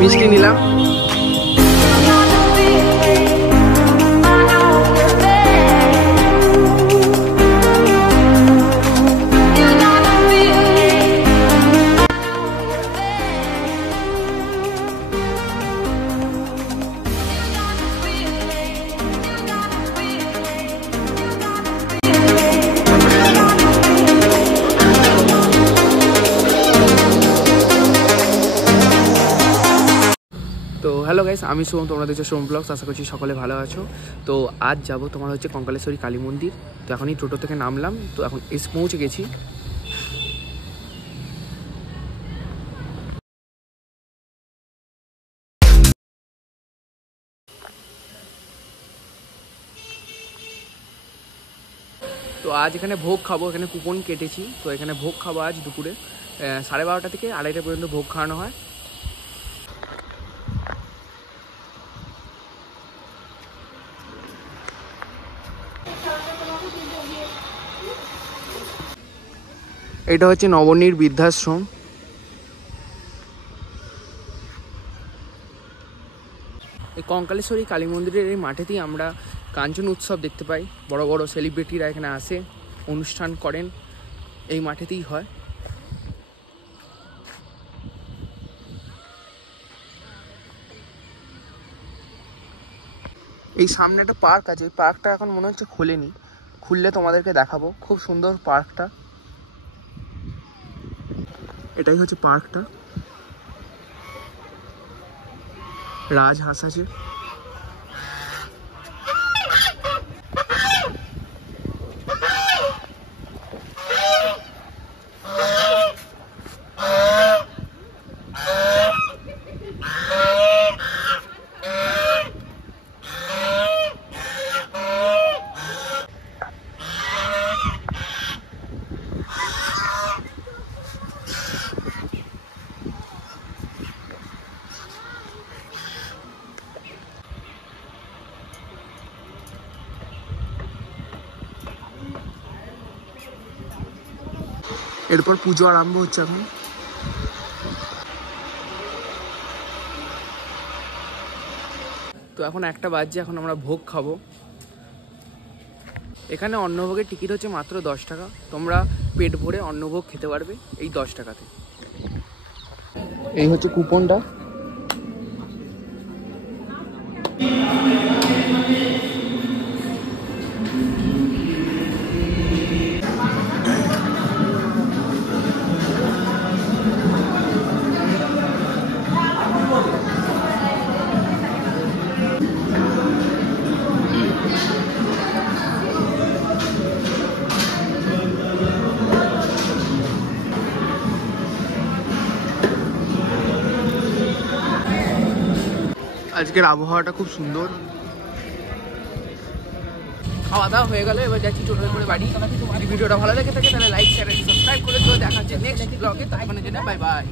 মিষ্টি নিলাম। তো হ্যালো গাইস, আমি শুভম, তোমরা দেখছো শুভম ব্লগস। আশা করছি সকলে ভালো আছো। তো আজ যাব তোমার হচ্ছে কঙ্কালেশ্বরী কালী মন্দির। তো এখনই টোটো থেকে নামলাম, তো এখন এসে পৌঁছে গেছি। তো আজ এখানে ভোগ খাবো, এখানে কুপন কেটেছি। তো এখানে ভোগ খাবো আজ দুপুরে 12:30 থেকে 2:30 পর্যন্ত ভোগ খাওয়ানো হয়। এটা হচ্ছে নবনীর বৃদ্ধাশ্রম। এই কঙ্কালেশ্বরী কালী মন্দিরের এই মাঠেতেই আমরা কাঞ্চন উৎসব দেখতে পাই। বড় বড় সেলিব্রিটিরা এখানে আসে, অনুষ্ঠান করেন, এই মাঠেতেই হয়। এই সামনে একটা পার্ক আছে, এই পার্কটা এখন মনে হচ্ছে খোলেনি, খুললে তোমাদেরকে দেখাবো। খুব সুন্দর পার্কটা। এটাই হচ্ছে পার্কটা। রাজহাঁস আছে। এরপর পুজো আরম্ভ হচ্ছে এখন। তো এখন 1টা বাজছে, এখন আমরা ভোগ খাবো। এখানে অন্নভোগের টিকিট হচ্ছে মাত্র 10 টাকা। তোমরা পেট ভরে অন্নভোগ খেতে পারবে এই 10 টাকাতে। এই হচ্ছে কুপনটা। আজকের আবহাওয়াটা খুব সুন্দর। খাওয়া দাওয়া হয়ে গেল, এবার যাচ্ছি টোটো করে বাড়ি। যদি ভিডিওটা ভালো লেগে থাকে তাহলে লাইক, শেয়ার, সাবস্ক্রাইব করে দিও। দেখা হচ্ছে নেক্সট ব্লগে। তাই জন্য বাই বাই।